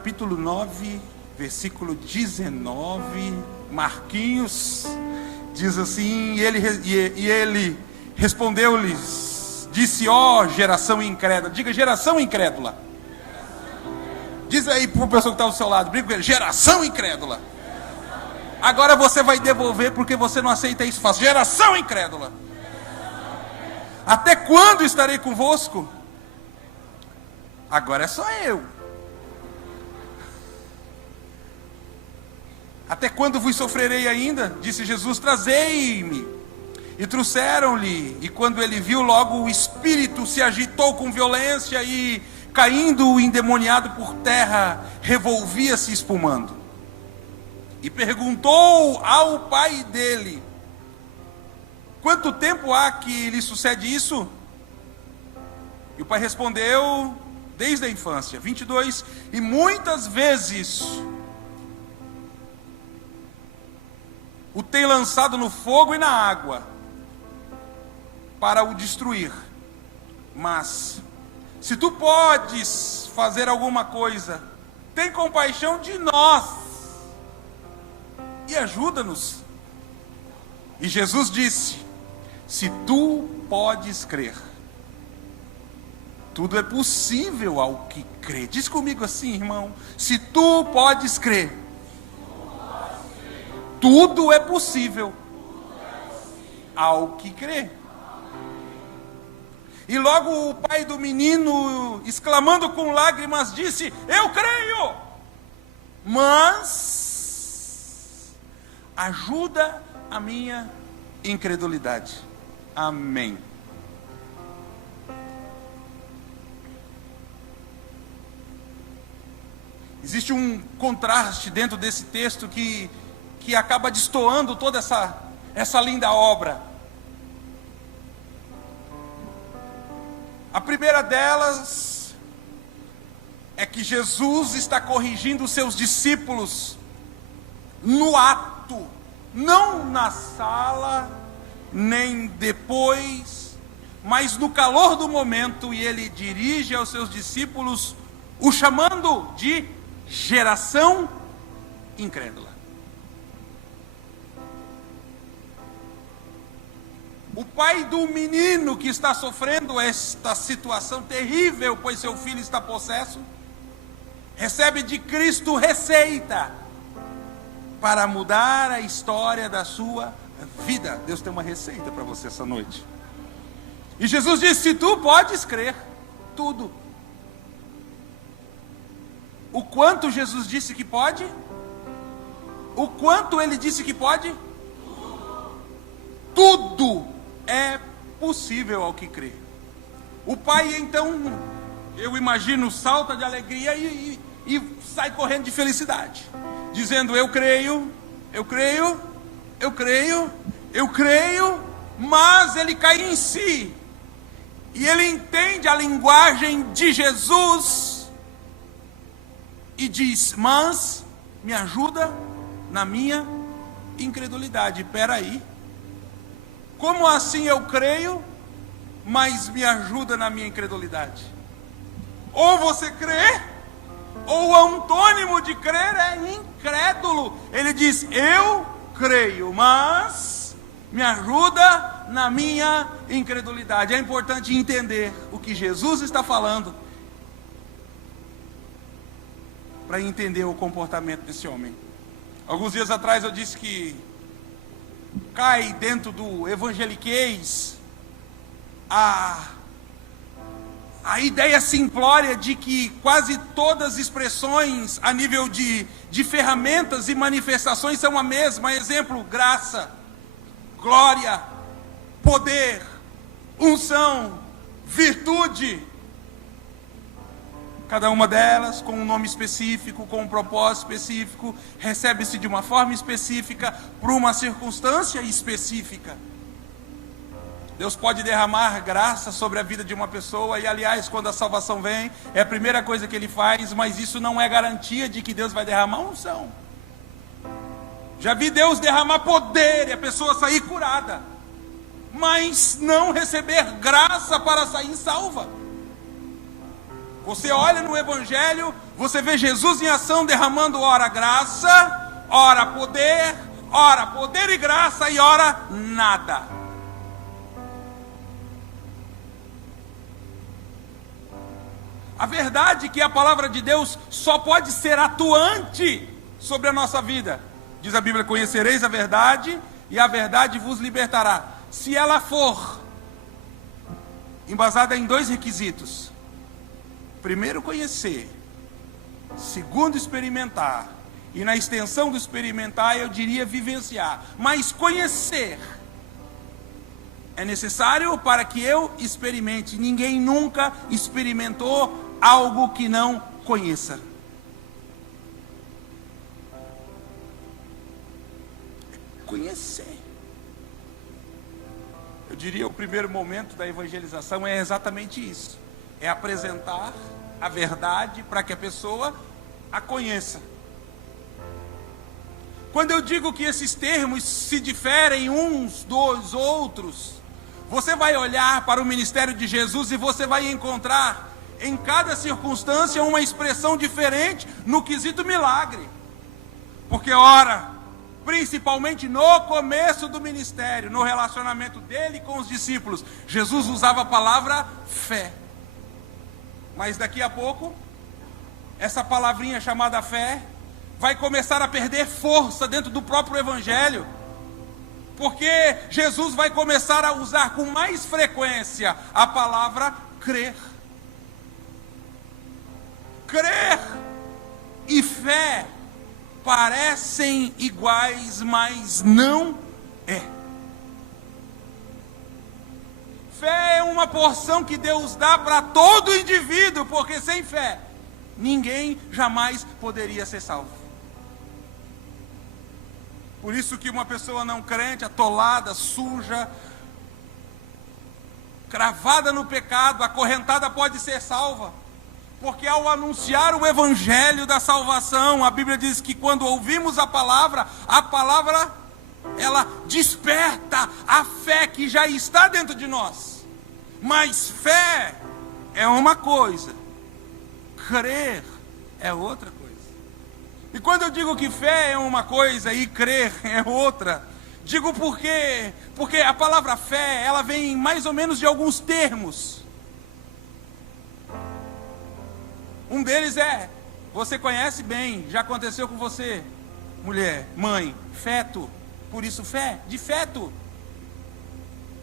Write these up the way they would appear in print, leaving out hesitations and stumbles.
Capítulo 9, versículo 19, Marquinhos, diz assim, e ele respondeu-lhes, disse, ó geração incrédula, diga geração incrédula. Diz aí para o pessoal que está ao seu lado, briga com ele, geração incrédula. Agora você vai devolver porque você não aceita isso, faz geração incrédula. Até quando estarei convosco? Agora é só eu. Até quando vos sofrerei ainda? Disse Jesus, trazei-me. E trouxeram-lhe, e quando ele viu, logo o espírito se agitou com violência e, caindo endemoniado por terra, revolvia-se espumando. E perguntou ao pai dele, quanto tempo há que lhe sucede isso? E o pai respondeu, desde a infância. 22, e muitas vezes o tem lançado no fogo e na água, para o destruir. Mas, se tu podes fazer alguma coisa, tem compaixão de nós, e ajuda-nos. E Jesus disse, se tu podes crer, tudo é possível ao que crê. Diz comigo assim, irmão, se tu podes crer, tudo é possível ao que crê. E logo o pai do menino, exclamando com lágrimas, disse, eu creio, mas ajuda a minha incredulidade. Amém. Existe um contraste dentro desse texto que acaba destoando toda essa linda obra. A primeira delas é que Jesus está corrigindo os seus discípulos no ato, não na sala, nem depois, mas no calor do momento, e ele dirige aos seus discípulos, o chamando de geração incrédula. O pai do menino que está sofrendo esta situação terrível, pois seu filho está possesso, recebe de Cristo receita para mudar a história da sua vida. Deus tem uma receita para você essa noite. E Jesus disse, se tu podes crer, tudo. O quanto Jesus disse que pode? O quanto ele disse que pode? Tudo é possível ao que crê. O pai então, eu imagino, salta de alegria e sai correndo de felicidade, dizendo, eu creio, eu creio, eu creio, eu creio, mas ele cai em si, e ele entende a linguagem de Jesus, e diz, mas me ajuda na minha incredulidade. Espera aí, como assim eu creio, mas me ajuda na minha incredulidade? Ou você crê, ou o antônimo de crer é incrédulo. Ele diz, eu creio, mas me ajuda na minha incredulidade. É importante entender o que Jesus está falando, para entender o comportamento desse homem. Alguns dias atrás eu disse que cai dentro do evangeliquez a ideia simplória de que quase todas as expressões a nível de ferramentas e manifestações são a mesma. Exemplo, graça, glória, poder, unção, virtude. Cada uma delas com um nome específico, com um propósito específico, recebe-se de uma forma específica, por uma circunstância específica. Deus pode derramar graça sobre a vida de uma pessoa, e aliás, quando a salvação vem, é a primeira coisa que ele faz, mas isso não é garantia de que Deus vai derramar unção. Já vi Deus derramar poder e a pessoa sair curada, mas não receber graça para sair salva. Você olha no Evangelho, você vê Jesus em ação derramando ora graça, ora poder e graça e ora nada. A verdade é que a palavra de Deus só pode ser atuante sobre a nossa vida. Diz a Bíblia: conhecereis a verdade e a verdade vos libertará. Se ela for embasada em dois requisitos: primeiro, conhecer; segundo, experimentar. E na extensão do experimentar, eu diria vivenciar. Mas conhecer é necessário para que eu experimente. Ninguém nunca experimentou algo que não conheça. Conhecer. Eu diria o primeiro momento da evangelização é exatamente isso. É apresentar a verdade para que a pessoa a conheça. Quando eu digo que esses termos se diferem uns dos outros, você vai olhar para o ministério de Jesus e você vai encontrar em cada circunstância uma expressão diferente no quesito milagre. Porque ora, principalmente no começo do ministério, no relacionamento dele com os discípulos, Jesus usava a palavra fé. Mas daqui a pouco, essa palavrinha chamada fé vai começar a perder força dentro do próprio Evangelho, porque Jesus vai começar a usar com mais frequência a palavra crer. Crer e fé parecem iguais, mas não é. Fé é uma porção que Deus dá para todo indivíduo, porque sem fé ninguém jamais poderia ser salvo. Por isso que uma pessoa não crente, atolada, suja, cravada no pecado, acorrentada, pode ser salva. Porque ao anunciar o evangelho da salvação, a Bíblia diz que quando ouvimos a palavra, ela desperta a fé que já está dentro de nós. Mas fé é uma coisa, crer é outra coisa. E quando eu digo que fé é uma coisa e crer é outra, digo porque a palavra fé, ela vem mais ou menos de alguns termos. Um deles é, você conhece bem, já aconteceu com você, mulher, mãe, feto. Por isso fé, de feto.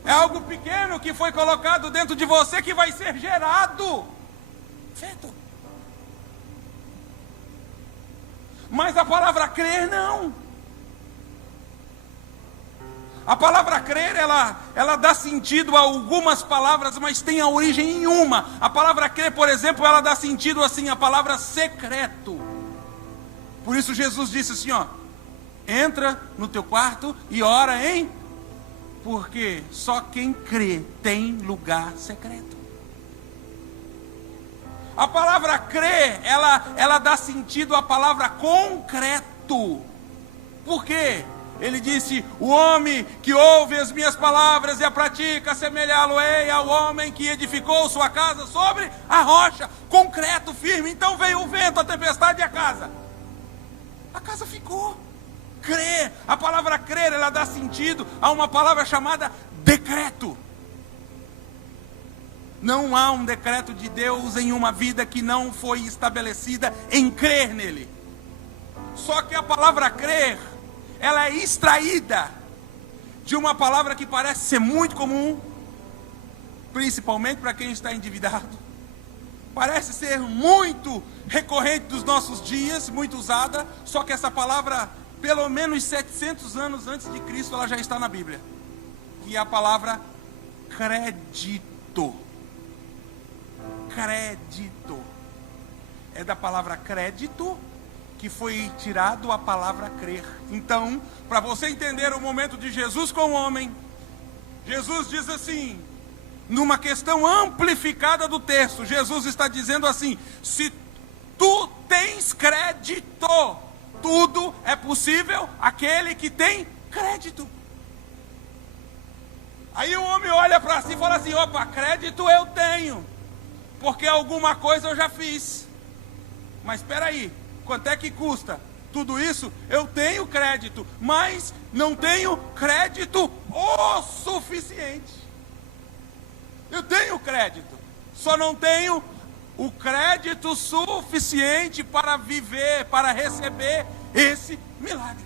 É algo pequeno que foi colocado dentro de você que vai ser gerado. Feto. Mas a palavra crer não. A palavra crer, ela dá sentido a algumas palavras, mas tem a origem em uma. A palavra crer, por exemplo, ela dá sentido assim, a palavra secreto. Por isso Jesus disse assim, ó: entra no teu quarto e ora em... Porque só quem crê tem lugar secreto. A palavra crer, ela dá sentido à palavra concreto. Por quê? Ele disse, o homem que ouve as minhas palavras e a pratica, assemelhá-lo-ei ao homem que edificou sua casa sobre a rocha. Concreto, firme. Então veio o vento, a tempestade e a casa. A casa ficou. Crer, a palavra crer, ela dá sentido a uma palavra chamada decreto. Não há um decreto de Deus em uma vida que não foi estabelecida em crer nele. Só que a palavra crer, ela é extraída de uma palavra que parece ser muito comum, principalmente para quem está endividado. Parece ser muito recorrente dos nossos dias, muito usada, só que essa palavra, pelo menos 700 anos antes de Cristo, ela já está na Bíblia. Que é a palavra crédito. Crédito. É da palavra crédito que foi tirado a palavra crer. Então, para você entender o momento de Jesus com o homem, Jesus diz assim, numa questão amplificada do texto, Jesus está dizendo assim, se tu tens crédito, tudo é possível àquele que tem crédito. Aí o homem olha para si e fala assim, opa, crédito eu tenho. porque alguma coisa eu já fiz. Mas espera aí, quanto é que custa? Tudo isso eu tenho crédito, mas não tenho crédito o suficiente. Eu tenho crédito, só não tenho o crédito suficiente para viver, para receber esse milagre.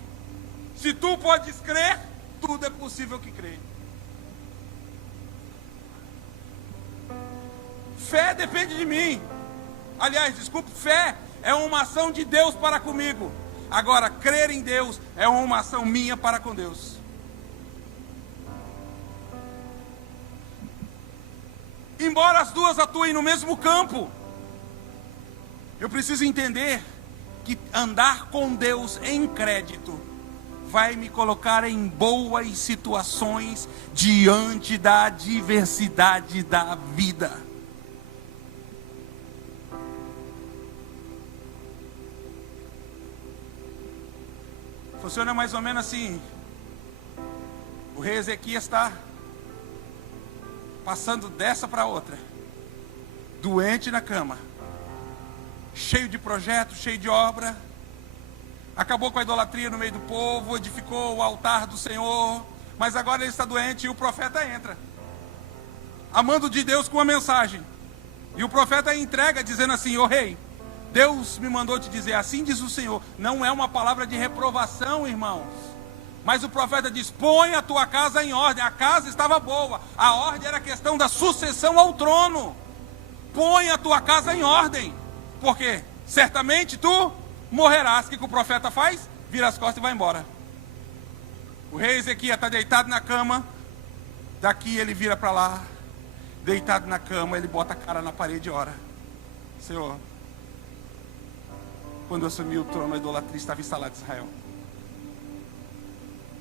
Se tu podes crer, tudo é possível que crê. Fé depende de mim. Aliás, desculpe, fé é uma ação de Deus para comigo. Agora, crer em Deus é uma ação minha para com Deus. Embora as duas atuem no mesmo campo, eu preciso entender que andar com Deus em crédito vai me colocar em boas situações diante da adversidade da vida. Funciona mais ou menos assim. O rei Ezequias está passando dessa para outra, doente na cama, cheio de projetos, cheio de obra, acabou com a idolatria no meio do povo, edificou o altar do Senhor, mas agora ele está doente e o profeta entra, amando de Deus com uma mensagem, e o profeta entrega dizendo assim: ô rei, Deus me mandou te dizer, assim diz o Senhor. Não é uma palavra de reprovação, irmãos, mas o profeta diz: põe a tua casa em ordem. A casa estava boa, a ordem era a questão da sucessão ao trono. Põe a tua casa em ordem, porque certamente tu morrerás. O que o profeta faz? Vira as costas e vai embora. O rei Ezequias está deitado na cama, daqui ele vira para lá, deitado na cama, ele bota a cara na parede e ora: Senhor, quando eu assumi o trono, a idolatria estava instalada em Israel.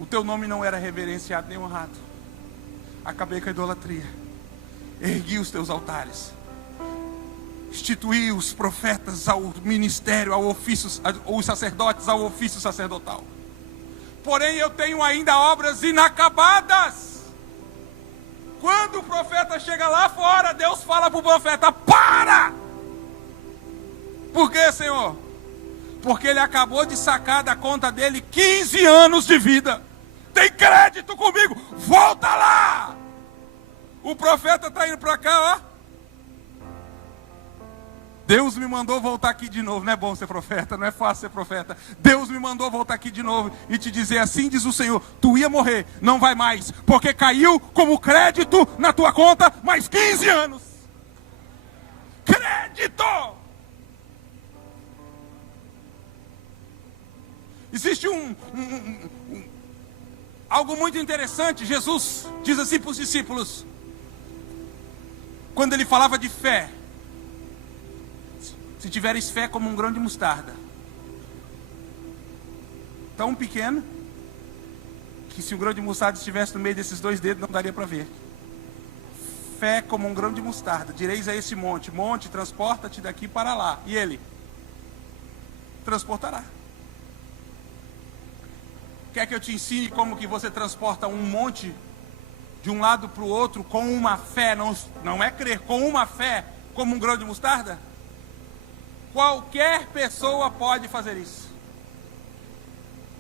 O teu nome não era reverenciado nem honrado. Acabei com a idolatria, ergui os teus altares, instituí os profetas ao ministério, ao ofício, os sacerdotes ao ofício sacerdotal. Porém eu tenho ainda obras inacabadas. Quando o profeta chega lá fora, Deus fala para o profeta: para! Por quê, Senhor? Porque ele acabou de sacar da conta dele 15 anos de vida. Tem crédito comigo, volta lá! O profeta está indo para cá, ó. Deus me mandou voltar aqui de novo. Não é bom ser profeta, não é fácil ser profeta. Deus me mandou voltar aqui de novo e te dizer: assim diz o Senhor, tu ia morrer, não vai mais, porque caiu como crédito na tua conta mais 15 anos. Crédito! Existe algo muito interessante. Jesus diz assim para os discípulos, quando ele falava de fé: se tiveres fé como um grão de mostarda, tão pequeno, que se o grão de mostarda estivesse no meio desses dois dedos, não daria para ver. Fé como um grão de mostarda, direis a esse monte: monte, transporta-te daqui para lá, e ele transportará. Quer que eu te ensine como que você transporta um monte de um lado para o outro com uma fé? Não é crer, com uma fé como um grão de mostarda? Qualquer pessoa pode fazer isso,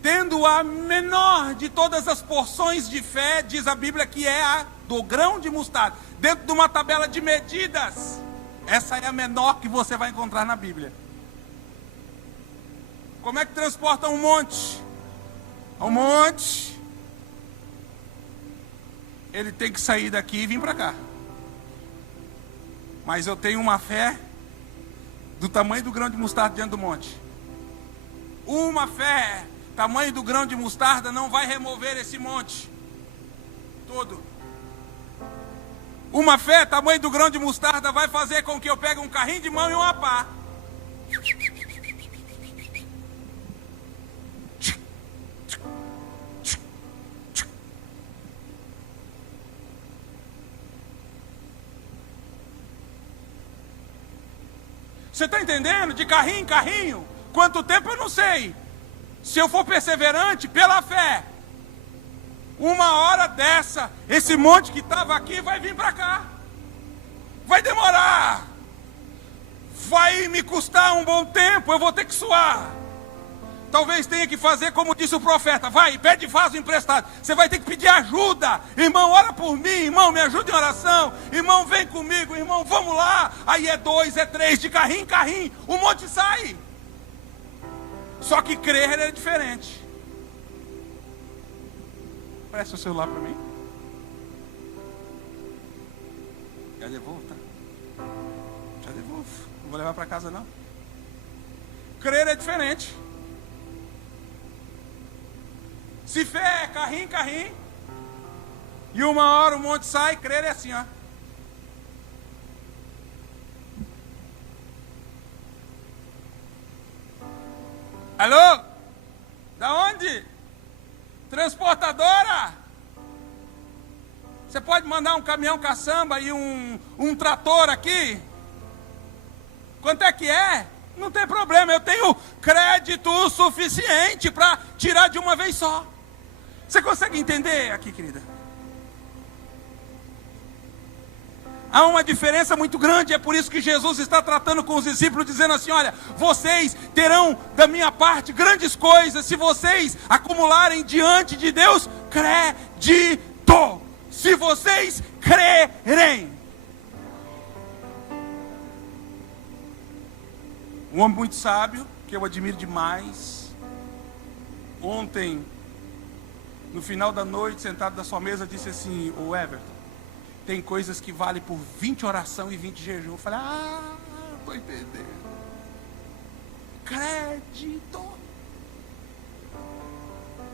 tendo a menor de todas as porções de fé. Diz a Bíblia que é a do grão de mostarda, dentro de uma tabela de medidas. Essa é a menor que você vai encontrar na Bíblia. Como é que transporta um monte? Um monte, ele tem que sair daqui e vir para cá. Mas eu tenho uma fé do tamanho do grão de mostarda diante do monte. Uma fé tamanho do grão de mostarda não vai remover esse monte todo. Uma fé tamanho do grão de mostarda vai fazer com que eu pegue um carrinho de mão e uma pá. Você está entendendo? De carrinho em carrinho. Quanto tempo eu não sei. Se eu for perseverante, pela fé, uma hora dessa, esse monte que estava aqui vai vir para cá. Vai demorar. vai me custar um bom tempo, eu vou ter que suar. Talvez tenha que fazer como disse o profeta, vai, pede vaso emprestado. Você vai ter que pedir ajuda. Irmão, ora por mim, irmão, me ajuda em oração. Irmão, vem comigo, irmão, vamos lá. Aí é 2, é 3, de carrinho em carrinho, um monte sai. Só que crer é diferente. Presta o celular para mim. Já devolvo, tá? Já devolvo. Não vou levar para casa não. Crer é diferente. Se fé é carrinho em carrinho, e uma hora o monte sai, crer é assim, ó. Alô? Da onde? Transportadora? Você pode mandar um caminhão caçamba e um trator aqui? Quanto é que é? Não tem problema, eu tenho crédito suficiente para tirar de uma vez só. Você consegue entender aqui, querida? Há uma diferença muito grande, é por isso que Jesus está tratando com os discípulos, dizendo assim, olha, vocês terão da minha parte grandes coisas, se vocês acumularem diante de Deus crédito, se vocês crerem. Um homem muito sábio, que eu admiro demais, ontem, no final da noite, sentado na sua mesa, disse assim, ô Everton, tem coisas que valem por 20 oração e 20 jejum. Eu falei, estou entendendo. Crédito.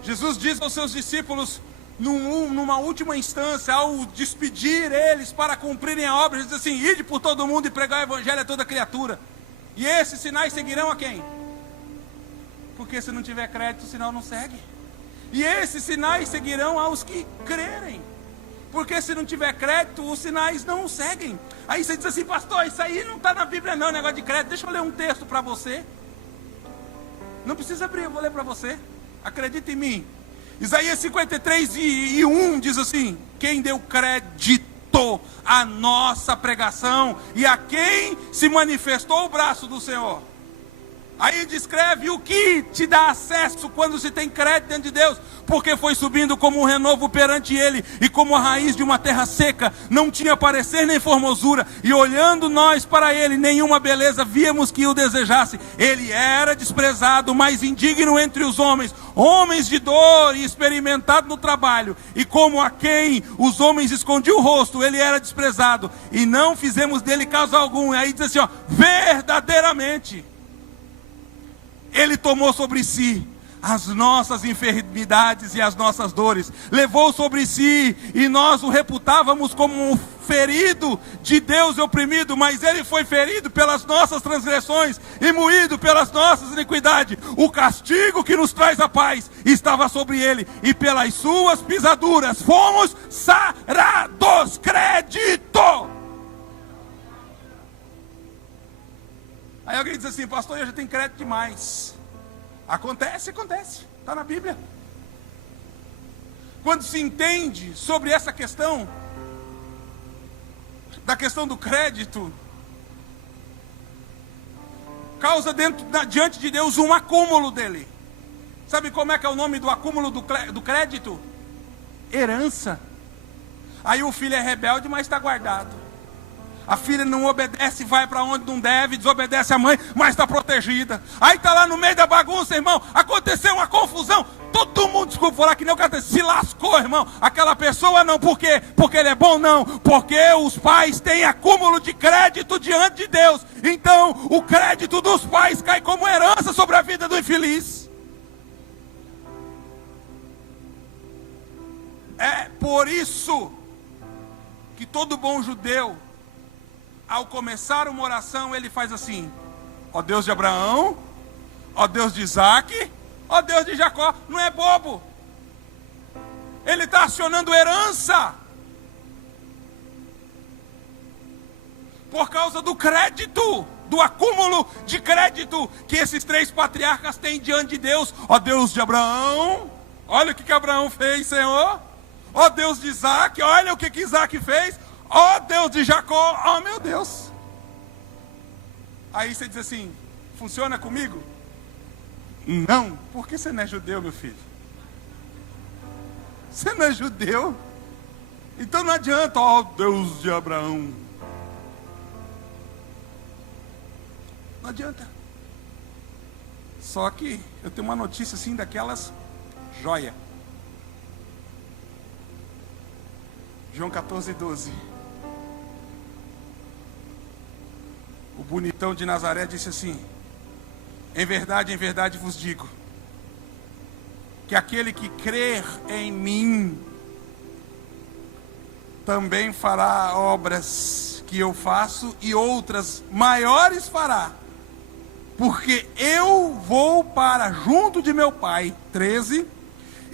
Jesus diz aos seus discípulos, numa última instância, ao despedir eles para cumprirem a obra, ele diz assim, ide por todo mundo e pregar o evangelho a toda criatura. E esses sinais seguirão a quem? Porque se não tiver crédito, o sinal não segue. E esses sinais seguirão aos que crerem. Porque se não tiver crédito, os sinais não seguem. Aí você diz assim, pastor, isso aí não está na Bíblia não, negócio de crédito. Deixa eu ler um texto para você. Não precisa abrir, eu vou ler para você. Acredita em mim. Isaías 53:1 diz assim, quem deu crédito à nossa pregação e a quem se manifestou o braço do Senhor. Aí descreve o que te dá acesso quando se tem crédito dentro de Deus, porque foi subindo como um renovo perante ele, e como a raiz de uma terra seca, não tinha parecer nem formosura, e olhando nós para ele, nenhuma beleza víamos que o desejasse. Ele era desprezado, mas indigno entre os homens, homens de dor e experimentado no trabalho, e como a quem os homens escondiam o rosto, ele era desprezado, e não fizemos dele caso algum. E aí diz assim, ó, verdadeiramente ele tomou sobre si as nossas enfermidades e as nossas dores, levou sobre si, e nós o reputávamos como um ferido de Deus e oprimido, mas ele foi ferido pelas nossas transgressões e moído pelas nossas iniquidades. O castigo que nos traz a paz estava sobre ele, e pelas suas pisaduras fomos sarados. Crédito. Aí alguém diz assim, pastor, eu já tenho crédito demais. Acontece, está na Bíblia. Quando se entende sobre essa questão, da questão do crédito, causa diante de Deus um acúmulo dele. Sabe como é que é o nome do acúmulo do crédito? Herança. Aí o filho é rebelde, mas está guardado. A filha não obedece, vai para onde não deve, desobedece a mãe, mas está protegida. Aí está lá no meio da bagunça, irmão, aconteceu uma confusão, todo mundo, desculpa falar que nem o cara se lascou, irmão. Aquela pessoa não, por quê? Porque ele é bom? Não, porque os pais têm acúmulo de crédito diante de Deus. Então o crédito dos pais cai como herança sobre a vida do infeliz. É por isso que todo bom judeu, ao começar uma oração, ele faz assim, ó Deus de Abraão, ó Deus de Isaac, ó Deus de Jacó. Não é bobo. Ele está acionando herança. Por causa do crédito, do acúmulo de crédito que esses três patriarcas têm diante de Deus. Ó Deus de Abraão, olha o que Abraão fez, Senhor. Ó Deus de Isaac, olha o que Isaac fez. Ó Deus de Jacó, ó meu Deus. Aí você diz assim, funciona comigo? Não. Por que você não é judeu, meu filho? Você não é judeu? Então não adianta, ó Deus de Abraão. Não adianta. Só que eu tenho uma notícia assim daquelas joia. João 14:12. O bonitão de Nazaré disse assim: em verdade vos digo, que aquele que crer em mim também fará obras que eu faço e outras maiores fará, porque eu vou para junto de meu Pai. 13.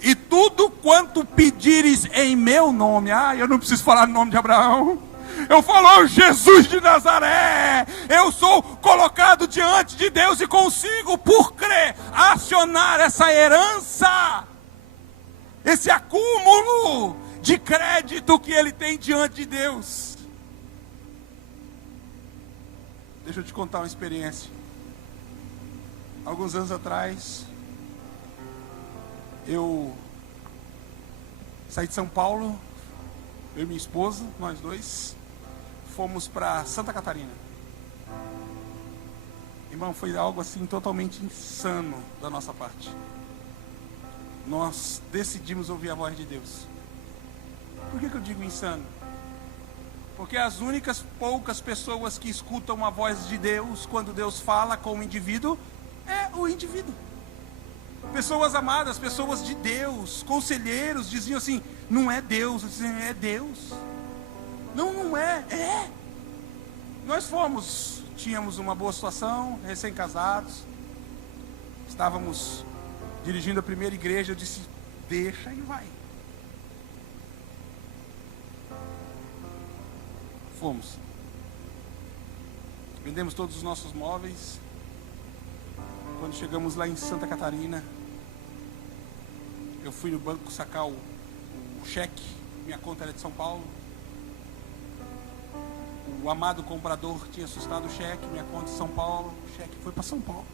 E tudo quanto pedires em meu nome, eu não preciso falar o nome de Abraão, eu falo Jesus de Nazaré, eu sou colocado diante de Deus e consigo, por crer, acionar essa herança, esse acúmulo de crédito que ele tem diante de Deus. Deixa eu te contar uma experiência. Alguns anos atrás, eu saí de São Paulo, eu e minha esposa, nós dois, fomos para Santa Catarina. Irmão, foi algo assim totalmente insano da nossa parte. Nós decidimos ouvir a voz de Deus. Por que eu digo insano? Porque as únicas poucas pessoas que escutam a voz de Deus quando Deus fala com o indivíduo é o indivíduo. Pessoas amadas, pessoas de Deus, conselheiros diziam assim: não é Deus. Eu dizia: é Deus. Não é, é. Nós tínhamos uma boa situação, recém-casados, estávamos dirigindo a primeira igreja. Eu disse: deixa e vai. Fomos. Vendemos todos os nossos móveis. Quando chegamos lá em Santa Catarina, eu fui no banco sacar o cheque. Minha conta era de São Paulo. O amado comprador tinha assustado o cheque, minha conta de São Paulo. O cheque foi para São Paulo.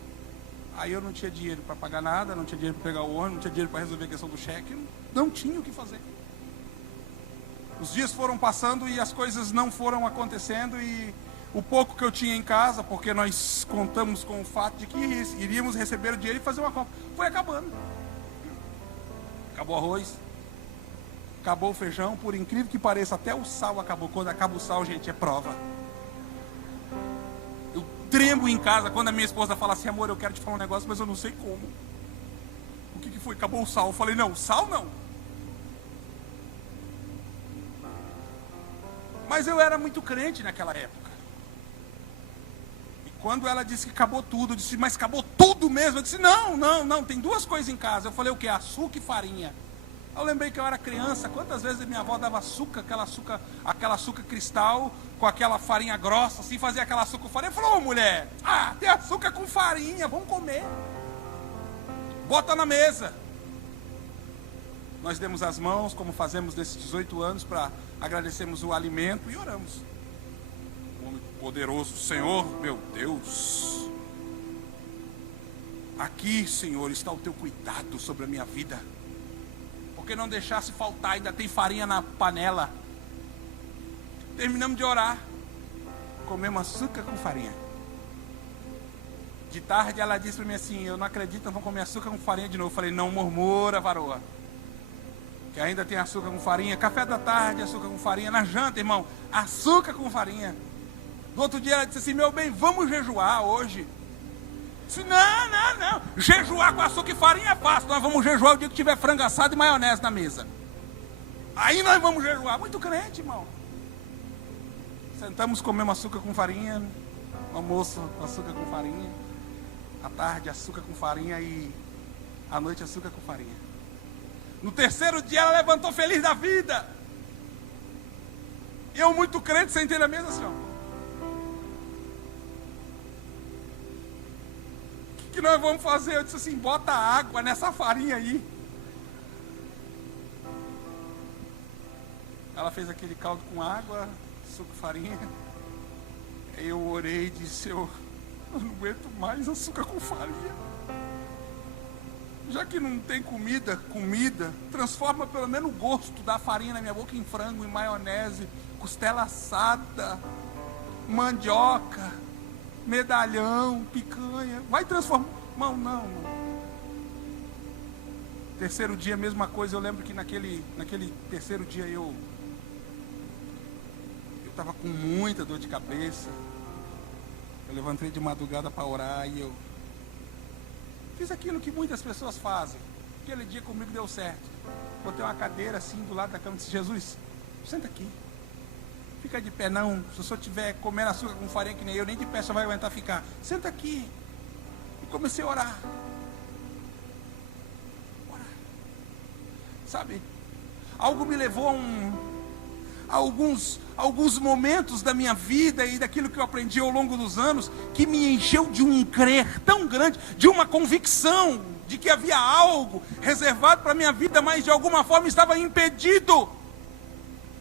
Aí eu não tinha dinheiro para pagar nada, não tinha dinheiro para pegar o ônibus, não tinha dinheiro para resolver a questão do cheque. Não tinha o que fazer. Os dias foram passando e as coisas não foram acontecendo, e o pouco que eu tinha em casa, porque nós contamos com o fato de que iríamos receber o dinheiro e fazer uma compra, foi acabando. Acabou o arroz, acabou o feijão, por incrível que pareça, até o sal acabou. Quando acaba o sal, gente, é prova. Eu tremo em casa quando a minha esposa fala assim: amor, eu quero te falar um negócio, mas eu não sei como. O que foi? Acabou o sal. Eu falei: não, sal não. Mas eu era muito crente naquela época. E quando ela disse que acabou tudo, eu disse: mas acabou tudo mesmo? Eu disse: não, tem duas coisas em casa. Eu falei: o que? Açúcar e farinha. Eu lembrei que eu era criança, quantas vezes minha avó dava açúcar, aquela açúcar cristal, com aquela farinha grossa, assim, fazia aquela açúcar com farinha. Eu falei: ô mulher, tem açúcar com farinha, vamos comer. Bota na mesa. Nós demos as mãos, como fazemos nesses 18 anos, para agradecermos o alimento e oramos. O homem poderoso: Senhor, meu Deus, aqui, Senhor, está o teu cuidado sobre a minha vida, porque não deixasse faltar, ainda tem farinha na panela. Terminamos de orar, comemos açúcar com farinha. De tarde ela disse para mim assim: eu não acredito, vamos comer açúcar com farinha de novo. Eu falei: não murmura, varoa, que ainda tem açúcar com farinha. Café da tarde, açúcar com farinha. Na janta, irmão, açúcar com farinha. No outro dia ela disse assim: meu bem, vamos jejuar hoje. Eu disse: não, jejuar com açúcar e farinha é fácil. Nós vamos jejuar o dia que tiver frango assado e maionese na mesa. Aí nós vamos jejuar. Muito crente, irmão. Sentamos, comemos açúcar com farinha. Almoço, açúcar com farinha. À tarde, açúcar com farinha. E à noite, açúcar com farinha. No terceiro dia ela levantou feliz da vida. Eu muito crente, sentei na mesa assim, ó. O que nós vamos fazer? Eu disse assim: bota água nessa farinha aí. Ela fez aquele caldo com água, suco, farinha. Aí eu orei e disse: Senhor, Eu não aguento mais açúcar com farinha. Já que não tem comida, transforma pelo menos o gosto da farinha na minha boca em frango, em maionese, costela assada, mandioca, medalhão, picanha. Vai transformar. Não. Terceiro dia, mesma coisa. Eu lembro que naquele terceiro dia eu estava com muita dor de cabeça. Eu levantei de madrugada para orar e eu fiz aquilo que muitas pessoas fazem. Aquele dia comigo deu certo. Botei uma cadeira assim do lado da cama e disse: Jesus, senta aqui. Fica de pé não. Se o senhor estiver comendo açúcar com farinha que nem eu, nem de pé só vai aguentar ficar. Senta aqui. E comecei a orar. Sabe? Algo me levou a alguns momentos da minha vida e daquilo que eu aprendi ao longo dos anos, que me encheu de um crer tão grande, de uma convicção de que havia algo reservado para a minha vida, mas de alguma forma estava impedido.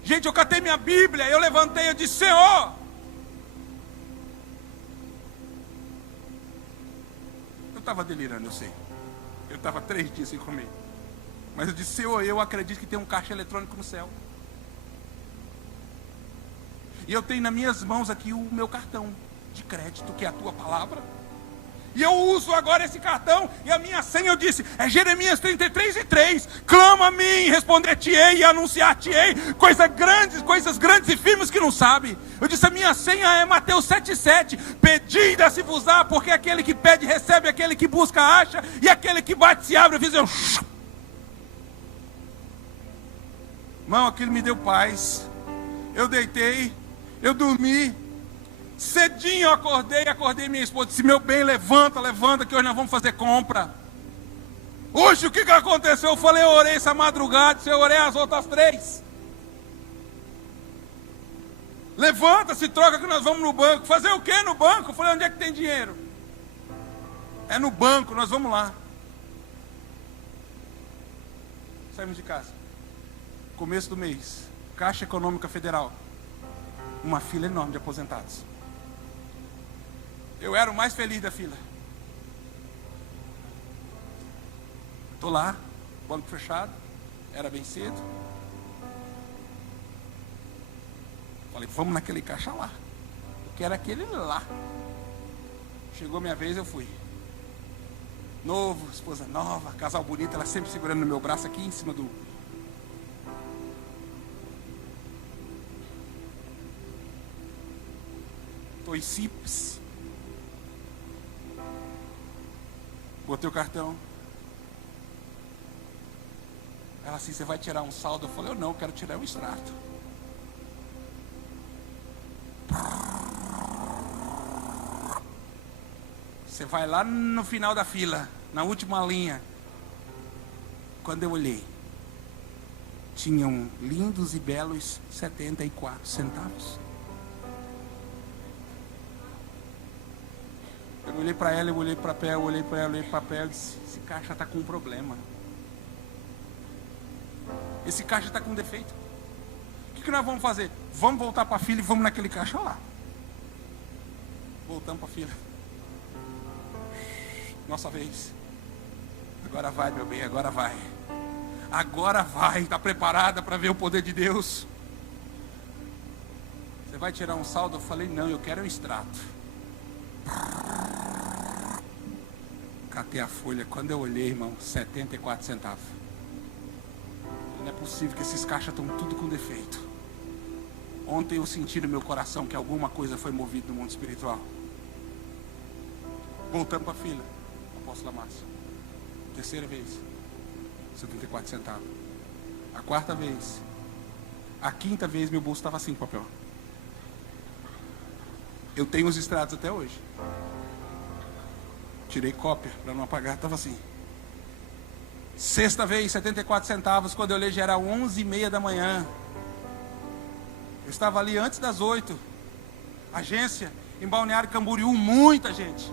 Gente, eu catei minha Bíblia, eu levantei, eu disse: Senhor, eu estava delirando, eu sei. Eu estava 3 dias sem comer. Mas eu disse: Senhor, eu acredito que tem um caixa eletrônico no céu. E eu tenho nas minhas mãos aqui o meu cartão de crédito, que é a tua palavra. E eu uso agora esse cartão, e a minha senha, eu disse, é Jeremias 33:3. Clama a mim, responder-te-ei e anunciar-te-ei coisas grandes e firmes que não sabe. Eu disse, a minha senha é Mateus 7:7. Pedi e dá-se-vos-á, porque aquele que pede recebe, aquele que busca acha, e aquele que bate se abre. Eu fiz, Irmão, aquilo me deu paz. Eu deitei, eu dormi. Cedinho eu acordei minha esposa, disse: meu bem, levanta, que hoje nós vamos fazer compra. Hoje o que aconteceu? Eu falei, eu orei essa madrugada, eu orei as outras 3. Levanta, se troca que nós vamos no banco. Fazer o que no banco? Eu falei, onde é que tem dinheiro? É no banco, nós vamos lá. Saímos de casa. Começo do mês, Caixa Econômica Federal. Uma fila enorme de aposentados. Eu era o mais feliz da fila. Estou lá, banco fechado, era bem cedo. Falei, vamos naquele caixa lá. Eu quero aquele lá. Chegou minha vez, eu fui. Novo, esposa nova, casal bonito, ela sempre segurando no meu braço aqui em cima do... Dois CIPs. Botei o cartão. Ela assim, você vai tirar um saldo? Eu falei, eu não, quero tirar um extrato. Você vai lá no final da fila, na última linha. Quando eu olhei, tinham lindos e belos 74 centavos. Eu olhei para ela, eu olhei para papel, olhei para ela, olhei para papel e disse, esse caixa está com um problema. Esse caixa está com defeito. O que nós vamos fazer? Vamos voltar para a fila e vamos naquele caixa lá. Voltamos para a fila. Nossa vez. Agora vai, meu bem, agora vai. Agora vai. Está preparada para ver o poder de Deus? Você vai tirar um saldo? Eu falei, não, eu quero um extrato. Catei a folha, quando eu olhei, irmão, 74 centavos. Não é possível que esses caixas estão tudo com defeito. Ontem eu senti no meu coração que alguma coisa foi movida no mundo espiritual. Voltamos para a fila, apóstolo Márcio. Terceira vez, 74 centavos. A quarta vez. A quinta vez meu bolso estava assim com papel. Eu tenho os extratos até hoje. Tirei cópia para não apagar, estava assim. Sexta vez, 74 centavos, quando eu olhei já era 11h30 da manhã. Eu estava ali antes das 8. Agência, em Balneário Camboriú, muita gente.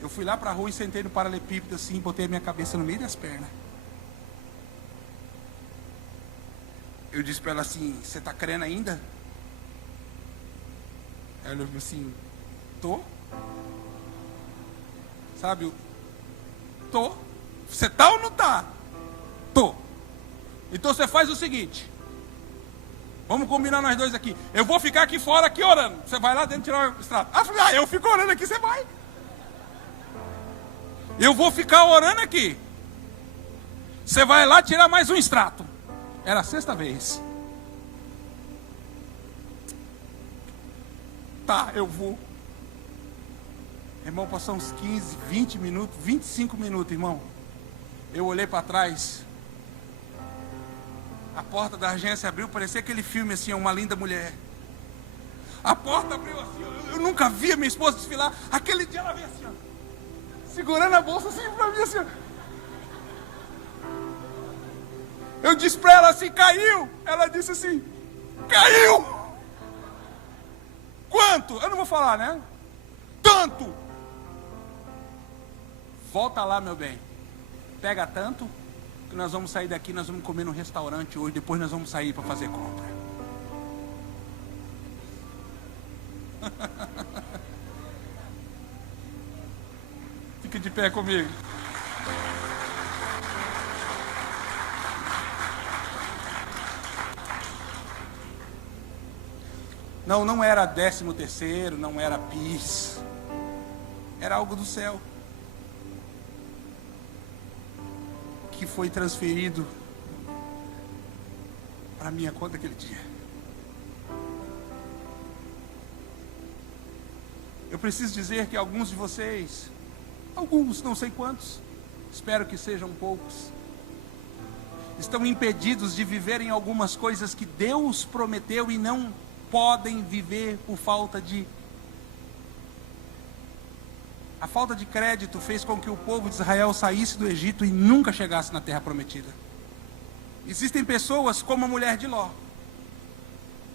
Eu fui lá para a rua e sentei no paralelepípedo assim, botei a minha cabeça no meio das pernas. Eu disse para ela assim, você está crendo ainda? Aí ele falou assim, tô? Sabe, tô. Você tá ou não tá? Tô. Então você faz o seguinte, vamos combinar nós dois aqui. Eu vou ficar aqui fora, aqui orando. Você vai lá dentro tirar o extrato. Eu fico orando aqui, você vai. Eu vou ficar orando aqui. Você vai lá tirar mais um extrato. Era a 6ª vez. Tá, eu vou. Irmão, passou uns 15, 20 minutos, 25 minutos, irmão. Eu olhei para trás. A porta da agência abriu, parecia aquele filme assim, Uma Linda Mulher. A porta abriu assim, eu nunca vi a minha esposa desfilar. Aquele dia ela veio assim, ó, segurando a bolsa assim pra mim, assim, ó. Eu disse pra ela assim, caiu. Ela disse assim, caiu. Quanto? Eu não vou falar, né? Tanto. Volta lá, meu bem. Pega tanto que nós vamos sair daqui, nós vamos comer no restaurante hoje, depois nós vamos sair para fazer compra. Fica de pé comigo. Não era 13º, não era PIS. Era algo do céu. Que foi transferido para minha conta aquele dia. Eu preciso dizer que alguns de vocês, alguns, não sei quantos, espero que sejam poucos, estão impedidos de viverem algumas coisas que Deus prometeu e não podem viver por falta de... A falta de crédito fez com que o povo de Israel saísse do Egito e nunca chegasse na terra prometida. Existem pessoas como a mulher de Ló,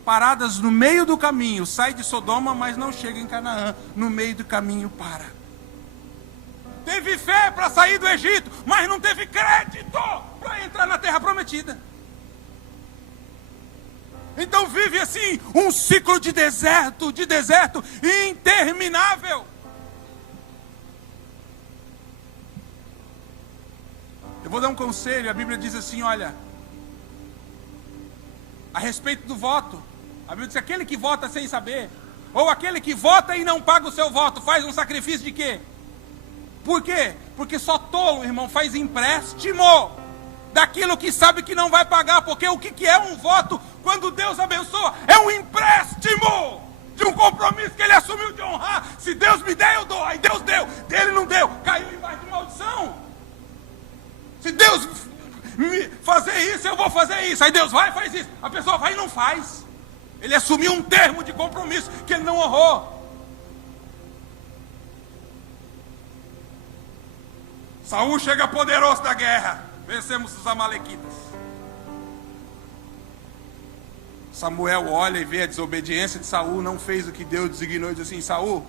paradas no meio do caminho, sai de Sodoma, mas não chega em Canaã, no meio do caminho para. Teve fé para sair do Egito, mas não teve crédito para entrar na terra prometida. Então vive assim, um ciclo de deserto interminável. Eu vou dar um conselho, a Bíblia diz assim, olha, a respeito do voto, a Bíblia diz que aquele que vota sem saber, ou aquele que vota e não paga o seu voto, faz um sacrifício de quê? Por quê? Porque só tolo, irmão, faz empréstimo daquilo que sabe que não vai pagar, porque o que é um voto, quando Deus abençoa, é um empréstimo de um compromisso que ele assumiu de honrar. Se Deus me der, eu dou, aí Deus deu, ele não deu, caiu embaixo de maldição. Se Deus me fazer isso, eu vou fazer isso. Aí Deus vai e faz isso. A pessoa vai e não faz. Ele assumiu um termo de compromisso que ele não honrou. Saul chega poderoso da guerra. Vencemos os amalequitas. Samuel olha e vê a desobediência de Saul, não fez o que Deus designou e diz assim, Saul,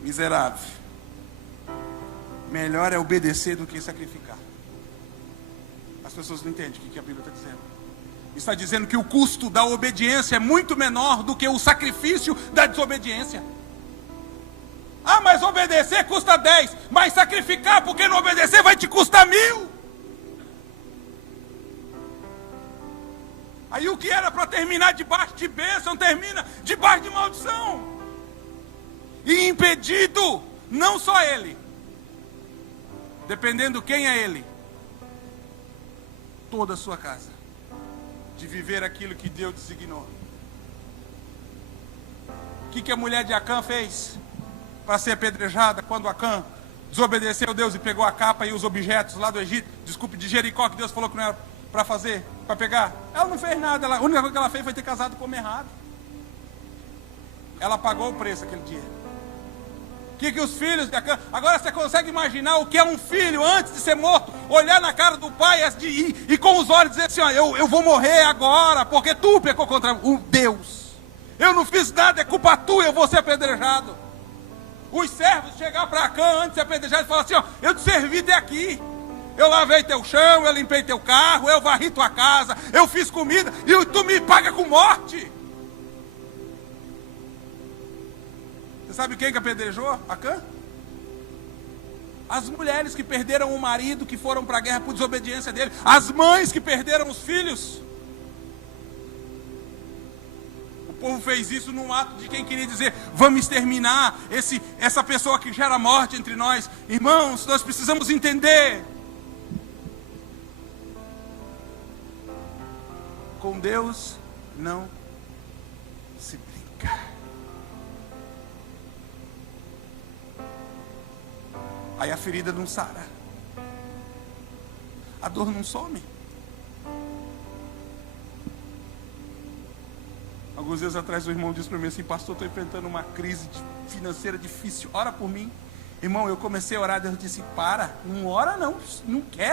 miserável, melhor é obedecer do que sacrificar. As pessoas não entendem o que a Bíblia está dizendo. Está dizendo que o custo da obediência é muito menor do que o sacrifício da desobediência. Ah, mas obedecer custa 10, mas sacrificar porque não obedecer vai te custar 1000. Aí o que era para terminar debaixo de bênção, termina debaixo de maldição. E impedido, não só ele, dependendo quem é ele, toda a sua casa, de viver aquilo que Deus designou. O que a mulher de Acã fez para ser apedrejada quando Acã desobedeceu Deus e pegou a capa e os objetos lá do Egito, de Jericó, que Deus falou que não era para fazer, para pegar? Ela não fez nada, a única coisa que ela fez foi ter casado com o homem errado. Ela pagou o preço aquele dia. O que os filhos de Acã... Agora você consegue imaginar o que é um filho antes de ser morto, olhar na cara do pai e com os olhos dizer assim, ó, eu vou morrer agora, porque tu pecou contra o Deus. Eu não fiz nada, é culpa tua, eu vou ser apedrejado. Os servos chegar para Acã antes de ser apedrejado e falar assim, ó, eu te servi até aqui. Eu lavei teu chão, eu limpei teu carro, eu varri tua casa, eu fiz comida e tu me paga com morte. Você sabe quem que apedrejou Acã? As mulheres que perderam o marido, que foram para a guerra por desobediência dele. As mães que perderam os filhos. O povo fez isso num ato de quem queria dizer: vamos exterminar essa pessoa que gera morte entre nós. Irmãos, nós precisamos entender. Com Deus não se brinca. Aí a ferida não sara, a dor não some. Alguns dias atrás o irmão disse para mim assim: pastor, estou enfrentando uma crise financeira difícil, ora por mim. Irmão, eu comecei a orar, Deus disse: não ora não,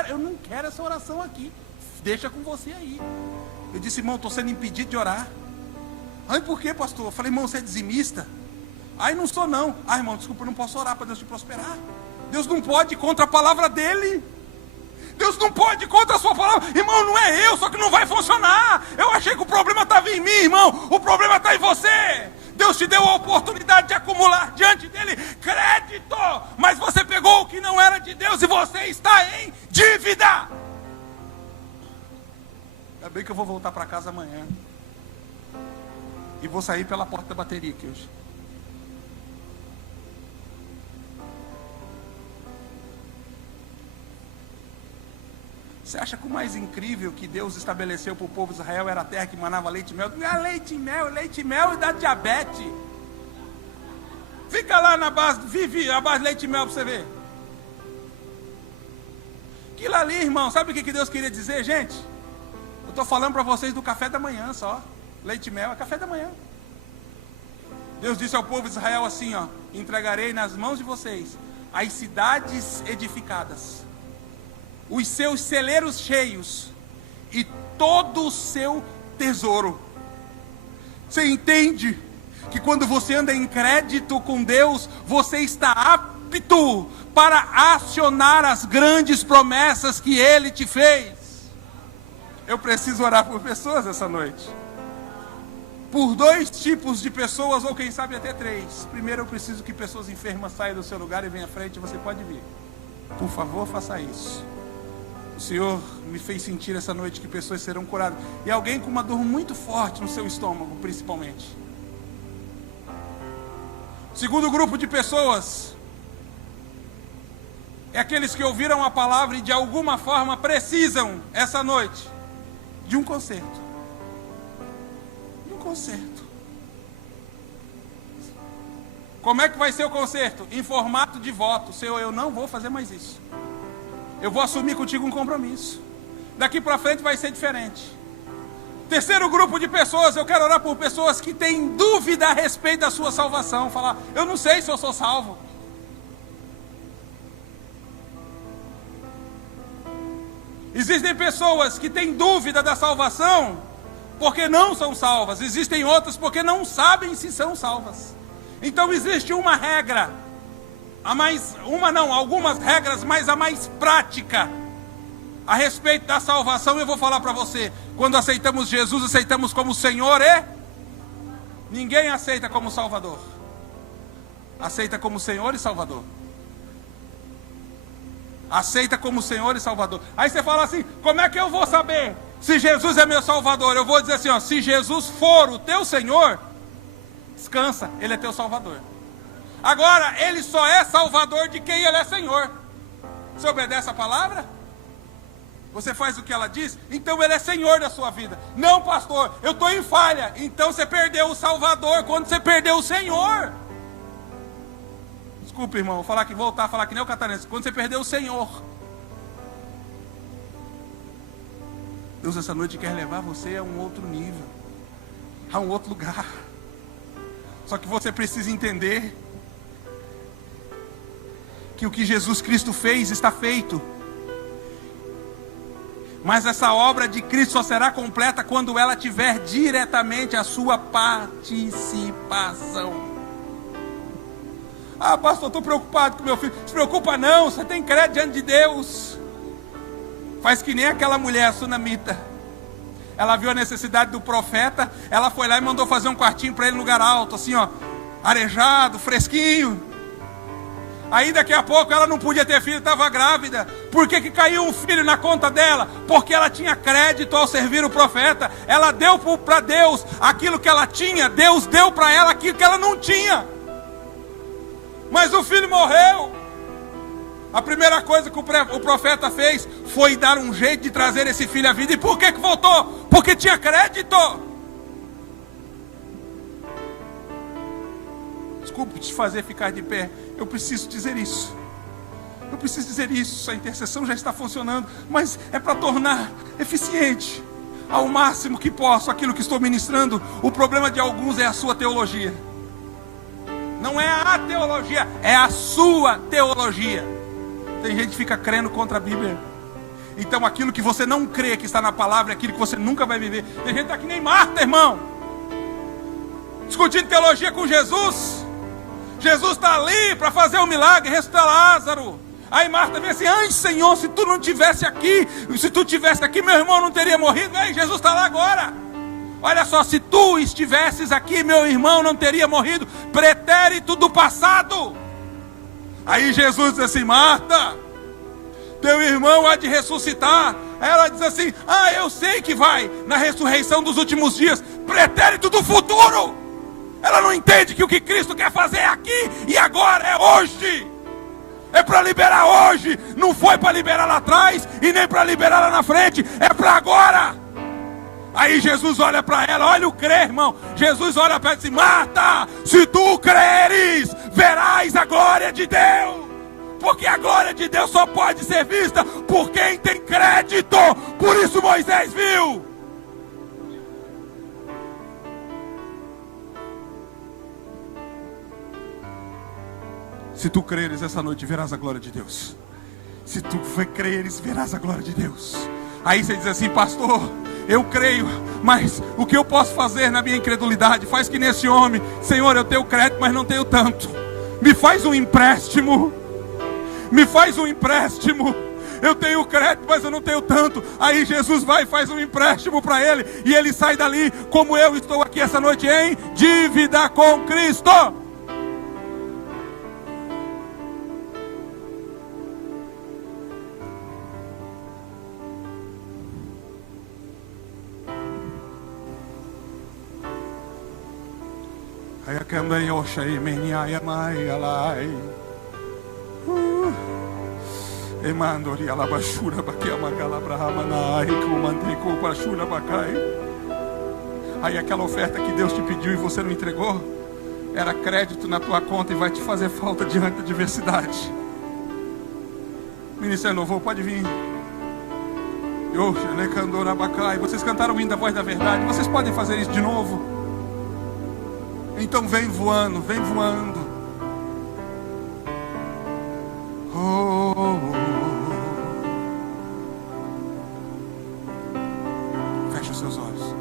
eu não quero essa oração aqui, deixa com você aí. Eu disse: irmão, estou sendo impedido de orar. Ai, por quê, pastor? Eu falei: irmão, você é dizimista? Ai, não sou não. Ai, irmão, desculpa, eu não posso orar para Deus te prosperar. Deus não pode ir contra a palavra dele. Deus não pode ir contra a sua palavra. Irmão, não é eu, só que não vai funcionar. Eu achei que o problema estava em mim, irmão. O problema está em você. Deus te deu a oportunidade de acumular diante dele crédito, mas você pegou o que não era de Deus e você está em dívida. Ainda bem que eu vou voltar para casa amanhã e vou sair pela porta da bateria aqui hoje. Você acha que o mais incrível que Deus estabeleceu para o povo de Israel era a terra que manava leite e mel? Não é leite e mel e dá diabetes. Fica lá na base, vive a base de leite e mel para você ver. Aquilo ali, irmão, sabe o que Deus queria dizer, gente? Eu estou falando para vocês do café da manhã só. Leite e mel é café da manhã. Deus disse ao povo de Israel assim, ó: entregarei nas mãos de vocês as cidades edificadas, os seus celeiros cheios e todo o seu tesouro. Você entende que quando você anda em crédito com Deus, você está apto para acionar as grandes promessas que Ele te fez? Eu preciso orar por pessoas essa noite. Por 2 tipos de pessoas, ou quem sabe até 3. Primeiro, eu preciso que pessoas enfermas saiam do seu lugar e venham à frente. Você pode vir. Por favor, faça isso. O Senhor me fez sentir essa noite que pessoas serão curadas. E alguém com uma dor muito forte no seu estômago, principalmente. O segundo grupo de pessoas é aqueles que ouviram a palavra e de alguma forma precisam, essa noite, de um conserto. De um conserto. Como é que vai ser o conserto? Em formato de voto. Senhor, eu não vou fazer mais isso. Eu vou assumir contigo um compromisso. Daqui para frente vai ser diferente. Terceiro grupo de pessoas, eu quero orar por pessoas que têm dúvida a respeito da sua salvação. Falar: eu não sei se eu sou salvo. Existem pessoas que têm dúvida da salvação porque não são salvas. Existem outras porque não sabem se são salvas. Então existe uma regra, algumas regras, mas a mais prática a respeito da salvação. Eu vou falar para você: quando aceitamos Jesus, aceitamos como Senhor e ninguém aceita como Salvador. Aceita como Senhor e Salvador. Aceita como Senhor e Salvador. Aí você fala assim: como é que eu vou saber se Jesus é meu Salvador? Eu vou dizer assim, ó: se Jesus for o teu Senhor, descansa, Ele é teu Salvador. Agora, Ele só é Salvador de quem Ele é Senhor. Você obedece a palavra? Você faz o que ela diz? Então Ele é Senhor da sua vida. Não, pastor, eu estou em falha. Então você perdeu o Salvador quando você perdeu o Senhor. Desculpa, irmão, vou voltar a falar que nem o catarense. Quando você perdeu o Senhor. Deus essa noite quer levar você a um outro nível, a um outro lugar. Só que você precisa entender que o que Jesus Cristo fez está feito. Mas essa obra de Cristo só será completa quando ela tiver diretamente a sua participação. Ah, pastor, estou preocupado com meu filho. Não se preocupa não, você tem crédito diante de Deus. Faz que nem aquela mulher, a sunamita. Ela viu a necessidade do profeta, ela foi lá e mandou fazer um quartinho para ele no lugar alto, assim ó. arejado, fresquinho. Aí daqui a pouco ela não podia ter filho, estava grávida. Por que caiu um filho na conta dela? Porque ela tinha crédito ao servir o profeta. Ela deu para Deus aquilo que ela tinha. Deus deu para ela aquilo que ela não tinha. Mas o filho morreu. A primeira coisa que o profeta fez foi dar um jeito de trazer esse filho à vida. E por que voltou? Porque tinha crédito. Desculpe te fazer ficar de pé. Eu preciso dizer isso. Eu preciso dizer isso. A intercessão já está funcionando, mas é para tornar eficiente ao máximo que posso aquilo que estou ministrando. O problema de alguns é a sua teologia. Não é a teologia, é a sua teologia. Tem gente que fica crendo contra a Bíblia. Então aquilo que você não crê que está na palavra é aquilo que você nunca vai viver. Tem gente que está que nem Marta, irmão, discutindo teologia com Jesus. Jesus está ali para fazer um milagre, ressuscitar Lázaro. Aí Marta vem assim: ai Senhor, se tu não tivesse aqui, se tu tivesse aqui, meu irmão não teria morrido. Ei, Jesus está lá agora. Olha só, se tu estivesses aqui, meu irmão não teria morrido. Pretérito do passado. Aí Jesus diz assim: Marta, teu irmão há de ressuscitar. Ela diz assim: ah, eu sei que vai na ressurreição dos últimos dias. Pretérito do futuro. Ela não entende que o que Cristo quer fazer é aqui e agora, é hoje. É para liberar hoje. Não foi para liberar lá atrás e nem para liberar lá na frente. É para agora. Aí Jesus olha para ela, olha o crer, irmão. Jesus olha para ela e diz: Marta, se tu creres, verás a glória de Deus. Porque a glória de Deus só pode ser vista por quem tem crédito. Por isso Moisés viu. Se tu creres essa noite, verás a glória de Deus. Se tu creres, verás a glória de Deus. Aí você diz assim: pastor, eu creio, mas o que eu posso fazer na minha incredulidade? Faz que nesse homem: Senhor, eu tenho crédito, mas não tenho tanto. Me faz um empréstimo. Me faz um empréstimo. Eu tenho crédito, mas eu não tenho tanto. Aí Jesus vai e faz um empréstimo para ele. E ele sai dali, como eu estou aqui essa noite, em dívida com Cristo. Aí aquela oferta que Deus te pediu e você não entregou, era crédito na tua conta e vai te fazer falta diante da adversidade. Ministério Novo, pode vir. Vocês cantaram o hino da voz da verdade. Vocês podem fazer isso de novo? Então vem voando, vem voando. Oh, oh, oh. Feche os seus olhos.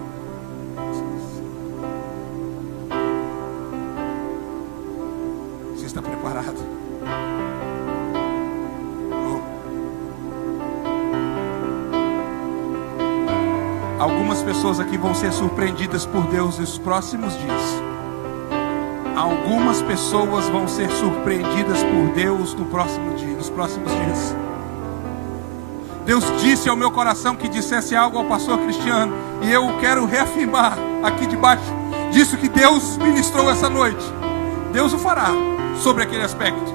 Você está preparado? Oh. Algumas pessoas aqui vão ser surpreendidas por Deus nos próximos dias. Algumas pessoas vão ser surpreendidas por Deus nos próximos dias. Deus disse ao meu coração que dissesse algo ao pastor Cristiano, e eu quero reafirmar aqui debaixo disso que Deus ministrou essa noite. Deus o fará sobre aquele aspecto.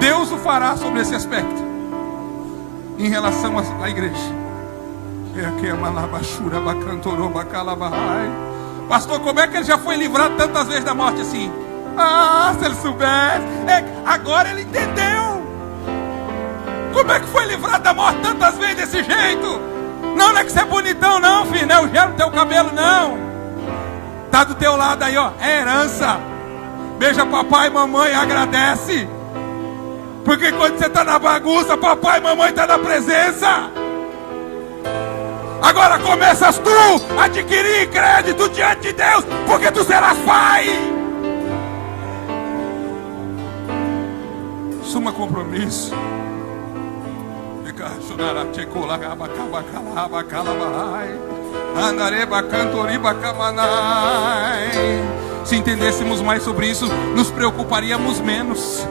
Deus o fará sobre esse aspecto em relação à igreja. Pastor, como é que ele já foi livrado tantas vezes da morte assim? Ah, se ele soubesse. Agora ele entendeu. Como é que foi livrado da morte tantas vezes desse jeito? Não é que você é bonitão não, filho. Não é o gel no teu cabelo não. Tá do teu lado aí, ó. É herança. Beija papai e mamãe e agradece. Porque quando você está na bagunça, papai e mamãe estão na presença. Agora começas tu a adquirir crédito diante de Deus, porque tu serás pai. Assuma compromisso. Andareba cantoriba camanai. Se entendêssemos mais sobre isso, nos preocuparíamos menos.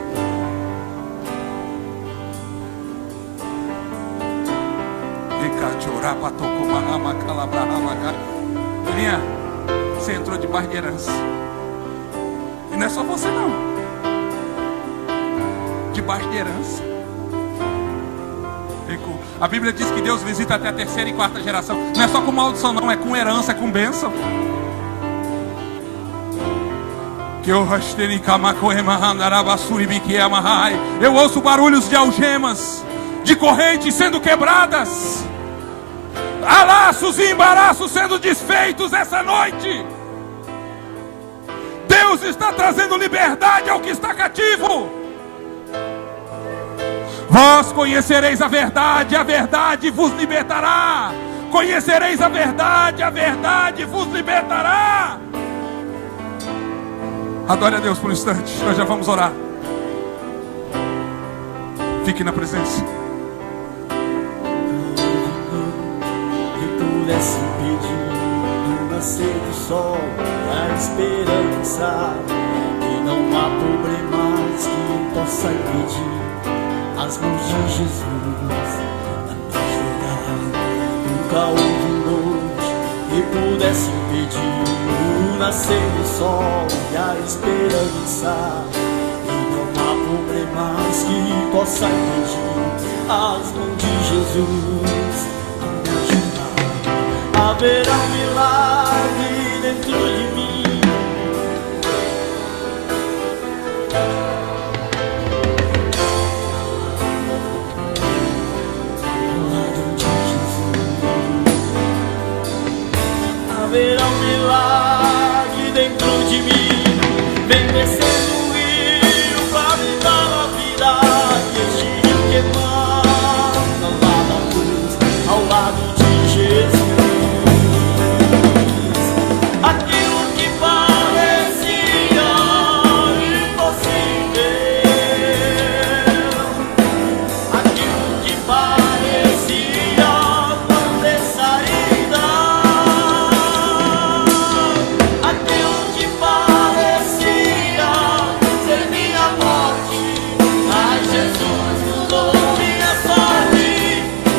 Linha, você entrou debaixo de herança. E não é só você não. Debaixo de herança. A Bíblia diz que Deus visita até a terceira e quarta geração. Não é só com maldição não, é com herança, é com bênção. Eu ouço barulhos de algemas, de correntes sendo quebradas, há laços e embaraços sendo desfeitos essa noite. Deus está trazendo liberdade ao que está cativo. Vós conhecereis a verdade vos libertará. Conhecereis a verdade vos libertará. Adore a Deus por um instante, nós já vamos orar. Fique na presença. Pudesse impedir o nascer do sol, a esperança, e não há problemas que possa impedir as mãos de Jesus na minha jornada. Nunca houve noite que pudesse impedir o nascer do sol e a esperança, e não há problemas que possa impedir as mãos de Jesus na minha jornada. Haverá um milagre dentro de mim. Ao lado de Jesus. Haverá um milagre dentro de mim. Vem descendo o rio pra me dar a vida. E este rio queimando ao lado da cruz, ao lado de Jesus. Aquilo que parecia impossível, aquilo que parecia não ter saída, aquilo que parecia ser minha morte, mas Jesus mudou minha sorte.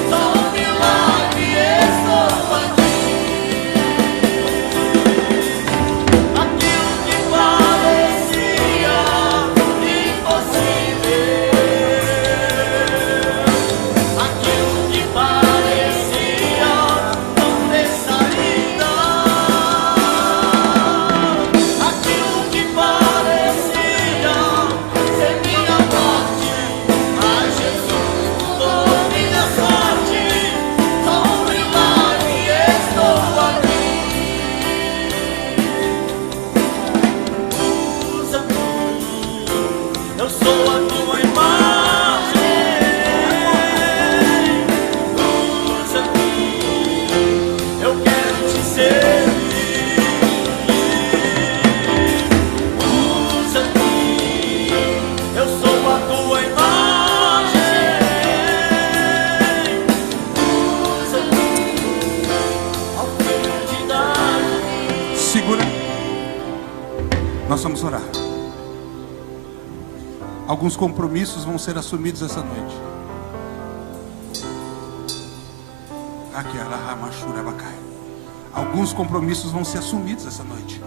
Só um milagre estou aqui. Aquilo que parecia impossível, aquilo que parecia não ter saída, aquilo que parecia ser minha morte, mas Jesus mudou minha sorte. Só um milagre estou aqui. Usa-me, eu sou a tua imagem. Usa-me, eu quero te servir. Usa-me, eu sou a tua imagem. Usa-me, ao fim de dar. Segura. Nós vamos orar. Alguns compromissos vão ser assumidos essa noite. Alguns compromissos vão ser assumidos essa noite.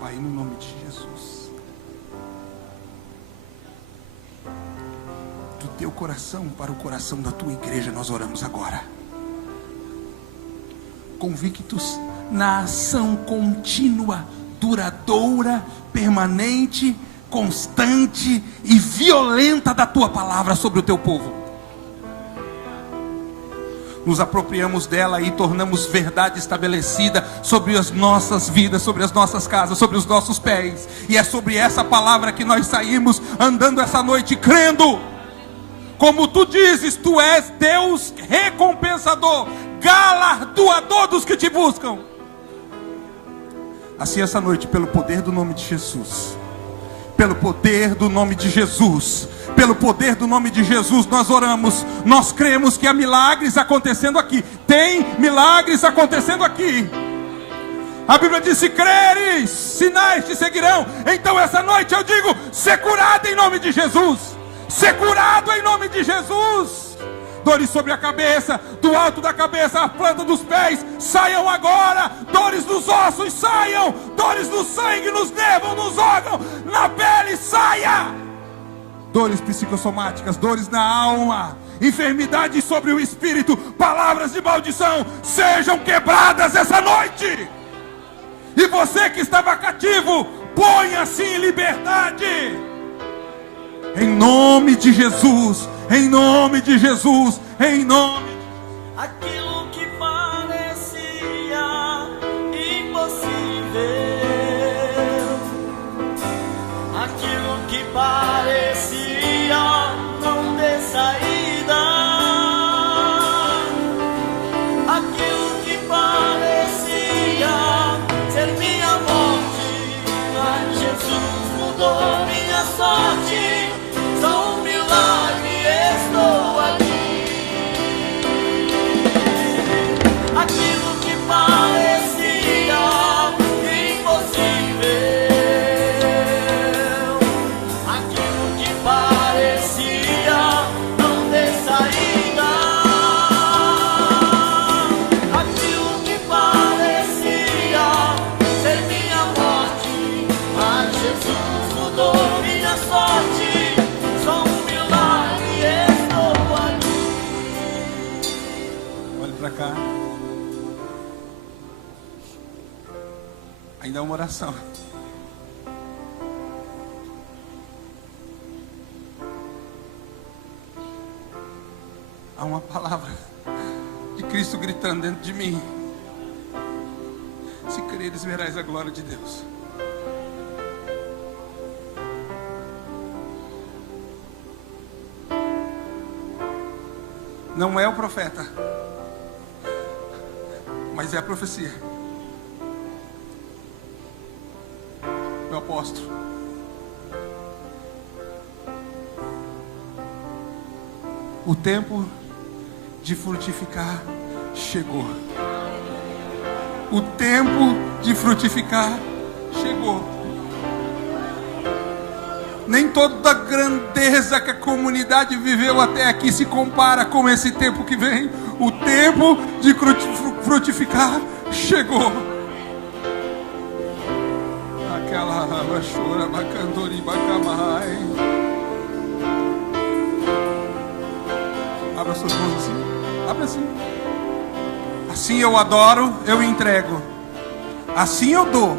Pai, no nome de Jesus, do teu coração para o coração da tua igreja, nós oramos agora, convictos na ação contínua, duradoura, permanente, constante e violenta da tua palavra sobre o teu povo. Nos apropriamos dela e tornamos verdade estabelecida sobre as nossas vidas, sobre as nossas casas, sobre os nossos pés. E é sobre essa palavra que nós saímos andando essa noite, crendo. Como tu dizes, tu és Deus recompensador, galardoador dos que te buscam. Assim essa noite, pelo poder do nome de Jesus, pelo poder do nome de Jesus. Pelo poder do nome de Jesus nós oramos. Nós cremos que há milagres acontecendo aqui. Tem milagres acontecendo aqui. A Bíblia diz: se creres, sinais te seguirão. Então essa noite eu digo: ser curado em nome de Jesus. Ser curado em nome de Jesus. Dores sobre a cabeça, do alto da cabeça à planta dos pés, saiam agora. Dores nos ossos, saiam. Dores no sangue, nos nervos, nos órgãos, na pele, saia. Dores psicossomáticas, dores na alma, enfermidades sobre o espírito, palavras de maldição, sejam quebradas essa noite. E você que estava cativo, ponha-se em liberdade. Em nome de Jesus, em nome de Jesus, em nome. Aquilo que parecia impossível, aquilo que parecia não ter saída, aquilo que parecia ser minha morte, mas Jesus mudou minha sorte. Sou um milagre, estou aqui. Aquilo que parecia impossível, aquilo que parecia não ter saída, aquilo que parecia ser minha morte, mas Jesus mudou minha sorte. Pra cá. Ainda é uma oração. Há uma palavra de Cristo gritando dentro de mim: se creres, verás a glória de Deus. Não é o profeta, mas é a profecia. Meu apóstolo. O tempo de frutificar chegou. O tempo de frutificar chegou. Nem toda a grandeza que a comunidade viveu até aqui se compara com esse tempo que vem. O tempo de frutificar chegou. Aquela chora bacandori bacamai. Abra suas mãos assim. Abra assim. Assim eu adoro, eu entrego. Assim eu dou.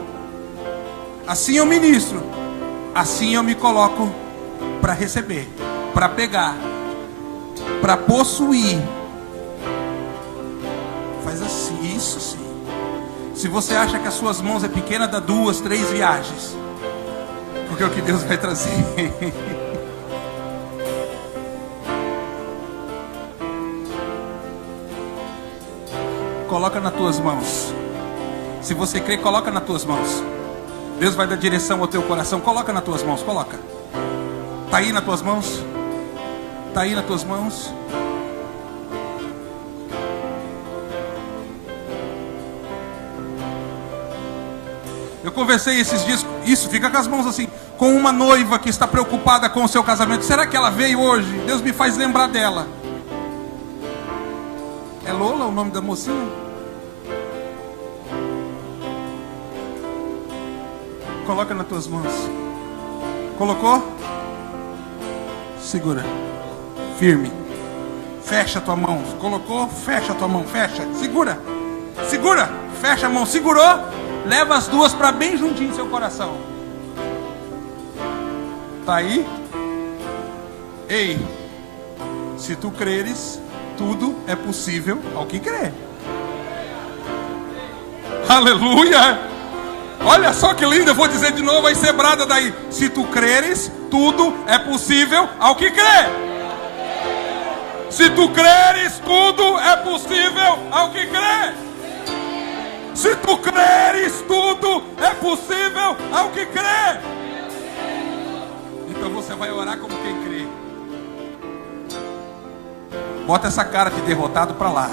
Assim eu ministro. Assim eu me coloco para receber, para pegar, para possuir. Faz assim, isso sim. Se você acha que as suas mãos é pequena, dá 2, 3 viagens. Porque é o que Deus vai trazer. Coloca nas tuas mãos. Se você crê, coloca nas tuas mãos. Deus vai dar direção ao teu coração. Coloca nas tuas mãos, coloca. Está aí nas tuas mãos? Está aí nas tuas mãos? Eu conversei esses dias, isso, fica com as mãos assim, com uma noiva que está preocupada com o seu casamento. Será que ela veio hoje? Deus me faz lembrar dela. É Lola o nome da mocinha? Coloca nas tuas mãos. Colocou? Segura. Firme. Fecha a tua mão. Colocou? Fecha a tua mão. Fecha. Segura. Segura. Fecha a mão. Segurou? Leva as duas para bem juntinho do seu coração. Tá aí? Ei. Se tu creres, tudo é possível ao que crê. Aleluia. Olha só que lindo, eu vou dizer de novo, vai ser brada daí. Se tu creres, tudo é possível ao que crê. Se tu creres, tudo é possível ao que crê. Se tu creres, tudo é possível ao que crê. Você vai orar como quem crê. Bota essa cara de derrotado para lá.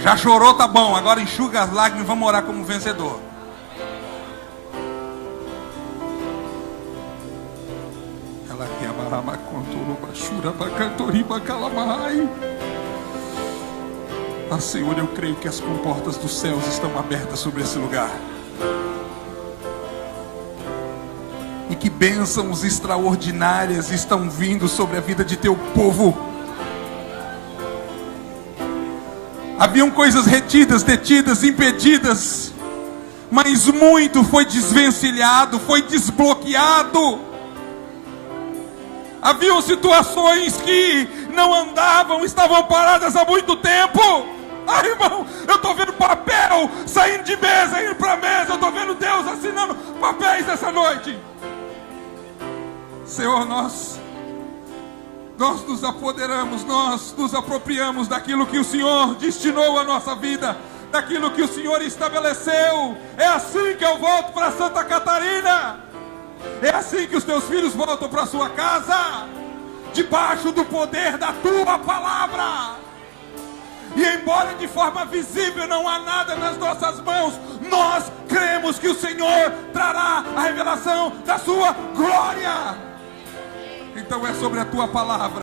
Já chorou, tá bom. Agora enxuga as lágrimas e vamos orar como vencedor. Ela quer abarrar contura, bacantoriba, calamai. Ah, Senhor, eu creio que as comportas dos céus estão abertas sobre esse lugar. E que bênçãos extraordinárias estão vindo sobre a vida de teu povo. Haviam coisas retidas, detidas, impedidas, mas muito foi desvencilhado, foi desbloqueado. Haviam situações que não andavam, estavam paradas há muito tempo. Ai, irmão, eu estou vendo papel saindo de mesa, indo para mesa. Eu estou vendo Deus assinando papéis essa noite. Senhor, nós nos apoderamos, nós nos apropriamos daquilo que o Senhor destinou à nossa vida, daquilo que o Senhor estabeleceu. É assim que eu volto para Santa Catarina. É assim que os teus filhos voltam para sua casa, debaixo do poder da tua palavra. E embora de forma visível não há nada nas nossas mãos, nós cremos que o Senhor trará a revelação da sua glória. Então é sobre a tua palavra.